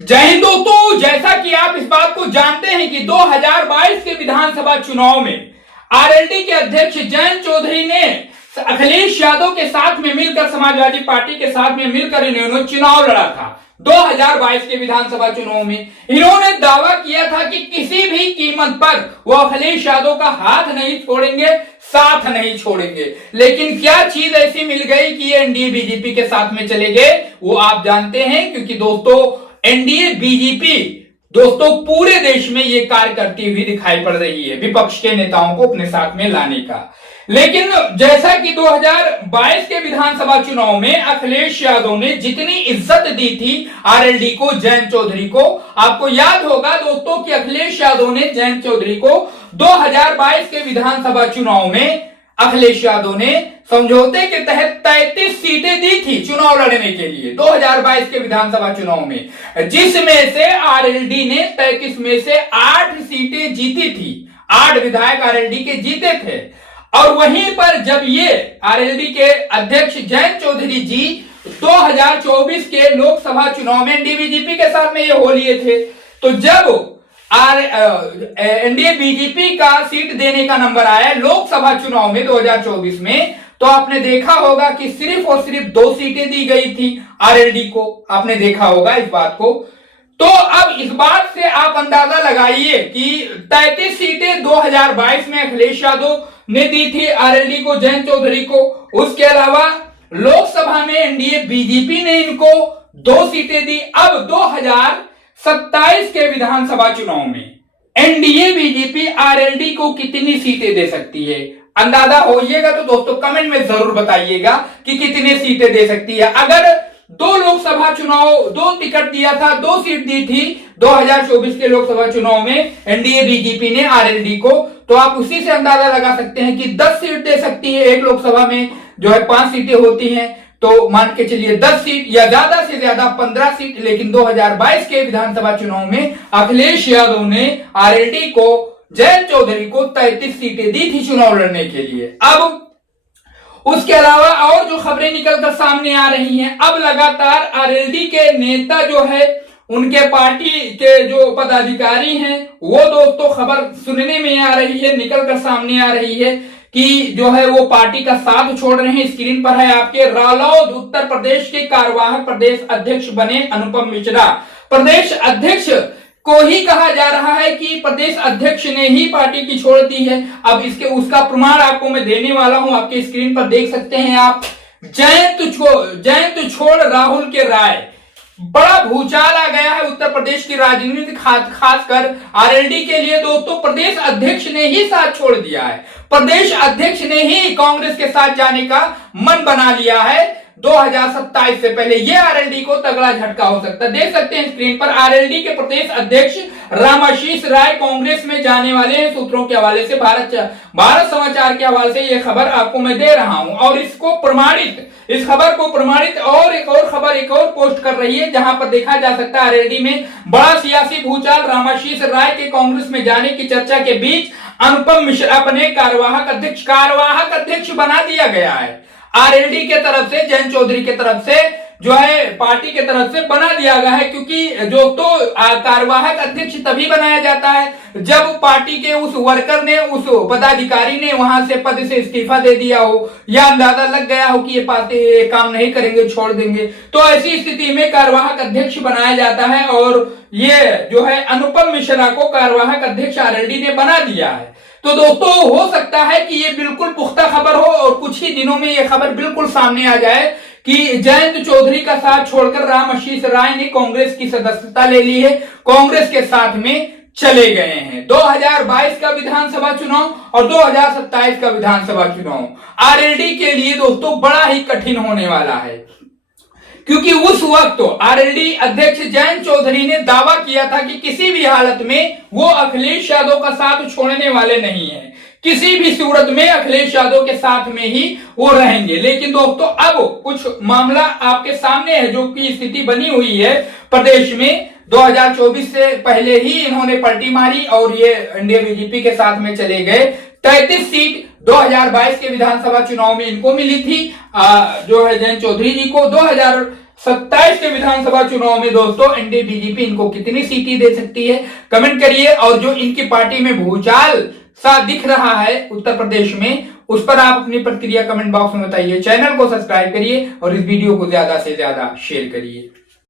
जय हिंद दोस्तों, जैसा कि आप इस बात को जानते हैं कि 2022 के विधानसभा चुनाव में आरएलडी के अध्यक्ष जयंत चौधरी ने अखिलेश यादव के साथ में मिलकर, समाजवादी पार्टी के साथ में मिलकर इन्होंने चुनाव लड़ा था। 2022 के विधानसभा चुनाव में इन्होंने दावा किया था कि किसी भी कीमत पर वो अखिलेश यादव का हाथ नहीं छोड़ेंगे, साथ नहीं छोड़ेंगे। लेकिन क्या चीज ऐसी मिल गई कि ये एनडीए बीजेपी के साथ में चले गए, वो आप जानते हैं। क्योंकि दोस्तों एनडीए बीजेपी दोस्तों पूरे देश में ये कार्य करती हुई दिखाई पड़ रही है विपक्ष के नेताओं को अपने साथ में लाने का। लेकिन जैसा कि 2022 के विधानसभा चुनाव में अखिलेश यादव ने जितनी इज्जत दी थी आरएलडी को, जयंत चौधरी को, आपको याद होगा दोस्तों कि अखिलेश यादव ने जयंत चौधरी को 2022 के विधानसभा चुनाव में अखिलेश यादव ने समझौते के तहत 33 सीटें दी थी चुनाव लड़ने के लिए 2022 के विधानसभा चुनाव में, जिसमें से आरएलडी ने 33 में से 8 सीटें जीती थी। 8 विधायक आरएलडी के जीते थे। और वहीं पर जब ये आरएलडी के अध्यक्ष जयंत चौधरी जी 2024 के लोकसभा चुनाव में एनडीए बीजेपी के साथ में ये हो लिए थे, तो जब एनडीए बीजेपी का सीट देने का नंबर आया लोकसभा चुनाव में 2024 में, तो आपने देखा होगा कि सिर्फ और सिर्फ 2 सीटें दी गई थी आरएलडी को। आपने देखा होगा इस बात को। तो अब इस बात से आप अंदाजा लगाइए कि 33 सीटें 2022 में अखिलेश यादव ने दी थी आरएलडी को, जयंत चौधरी को। उसके अलावा लोकसभा में एनडीए बीजेपी ने इनको 2 सीटें दी। अब 2027 के विधानसभा चुनाव में एनडीए बीजेपी आरएलडी को कितनी सीटें दे सकती है, अंदाजा होइएगा तो दोस्तों कमेंट में जरूर बताइएगा कि कितने सीटें दे सकती है। अगर 2 लोकसभा चुनाव 2 टिकट दिया था, 2 सीट दी थी 2024 के लोकसभा चुनाव में एनडीए बीजेपी ने आरएलडी को, तो आप उसी से अंदाजा लगा सकते हैं कि 10 सीट दे सकती है। एक लोकसभा में जो है 5 सीटें होती हैं, तो मान के चलिए 10 सीट या ज्यादा से ज्यादा 15 सीट। लेकिन 2022 के विधानसभा चुनाव में अखिलेश यादव ने आरएलडी को, जयंत चौधरी को 33 सीटें दी थी चुनाव लड़ने के लिए। अब उसके अलावा और जो खबरें निकलकर सामने आ रही हैं, अब लगातार आरएलडी के नेता जो है, उनके पार्टी के जो पदाधिकारी हैं, वो दोस्तों खबर सुनने में आ रही है, निकलकर सामने आ रही है कि जो है वो पार्टी का साथ छोड़ रहे हैं। स्क्रीन पर है आपके, रालोद उत्तर प्रदेश के कार्यवाहक प्रदेश अध्यक्ष बने अनुपम मिश्रा। प्रदेश अध्यक्ष को ही कहा जा रहा है कि प्रदेश अध्यक्ष ने ही पार्टी की छोड़ दी है। अब इसके उसका प्रमाण आपको मैं देने वाला हूं, आपके स्क्रीन पर देख सकते हैं आप। जयंत छोड़ राहुल के राय, बड़ा भूचाल आ गया है उत्तर प्रदेश की राजनीति, खासकर आरएलडी के लिए दोस्तों। प्रदेश अध्यक्ष ने ही साथ छोड़ दिया है, प्रदेश अध्यक्ष ने ही कांग्रेस के साथ जाने का मन बना लिया है 2027 से पहले। यह आरएलडी को तगड़ा झटका हो सकता है। देख सकते हैं स्क्रीन पर, आरएलडी के प्रदेश अध्यक्ष रामाशीष राय कांग्रेस में जाने वाले हैं। सूत्रों के हवाले से, भारत समाचार के हवाले से यह खबर आपको मैं दे रहा हूं। और इस खबर को प्रमाणित और एक और खबर एक और पोस्ट कर रही है, जहां पर देखा जा सकता है आरएलडी में बड़ा सियासी भूचाल। रामाशीष राय के कांग्रेस में जाने की चर्चा के बीच अनुपम मिश्रा बने कार्यवाहक अध्यक्ष बना दिया गया है आरएलडी के तरफ से, जयंत चौधरी के तरफ से, जो है पार्टी के तरफ से बना दिया गया है। क्योंकि जो तो कार्यवाहक अध्यक्ष तभी बनाया जाता है जब पार्टी के उस वर्कर ने, उस पदाधिकारी ने वहां से पद से इस्तीफा दे दिया हो, या अंदाजा लग गया हो कि ये काम नहीं करेंगे, छोड़ देंगे। तो ऐसी स्थिति में कार्यवाहक अध्यक्ष बनाया जाता है, और ये जो है अनुपम मिश्रा को कार्यवाहक अध्यक्ष आरएलडी ने बना दिया है। तो दोस्तों हो सकता है कि ये बिल्कुल पुख्ता खबर हो और कुछ ही दिनों में ये खबर बिल्कुल सामने आ जाए कि जयंत चौधरी का साथ छोड़कर रामाशीष राय ने कांग्रेस की सदस्यता ले ली है, कांग्रेस के साथ में चले गए हैं। 2022 का विधानसभा चुनाव और 2027 का विधानसभा चुनाव आरएलडी के लिए दोस्तों बड़ा ही कठिन होने वाला है। क्योंकि उस वक्त तो आरएलडी अध्यक्ष जयंत चौधरी ने दावा किया था कि किसी भी हालत में वो अखिलेश यादव का साथ छोड़ने वाले नहीं है, किसी भी सूरत में अखिलेश यादव के साथ में ही वो रहेंगे। लेकिन दोस्तों अब कुछ मामला आपके सामने है, जो कि स्थिति बनी हुई है प्रदेश में। 2024 से पहले ही इन्होंने पलटी मारी और ये एनडीए बीजेपी के साथ में चले गए। 33 सीट 2022 के विधानसभा चुनाव में इनको मिली थी, जो है जयंत चौधरी जी को। 27 के विधानसभा चुनाव में दोस्तों एनडीए बीजेपी इनको कितनी सीटें दे सकती है, कमेंट करिए। और जो इनकी पार्टी में भूचाल सा दिख रहा है उत्तर प्रदेश में, उस पर आप अपनी प्रतिक्रिया कमेंट बॉक्स में बताइए। चैनल को सब्सक्राइब करिए और इस वीडियो को ज्यादा से ज्यादा शेयर करिए।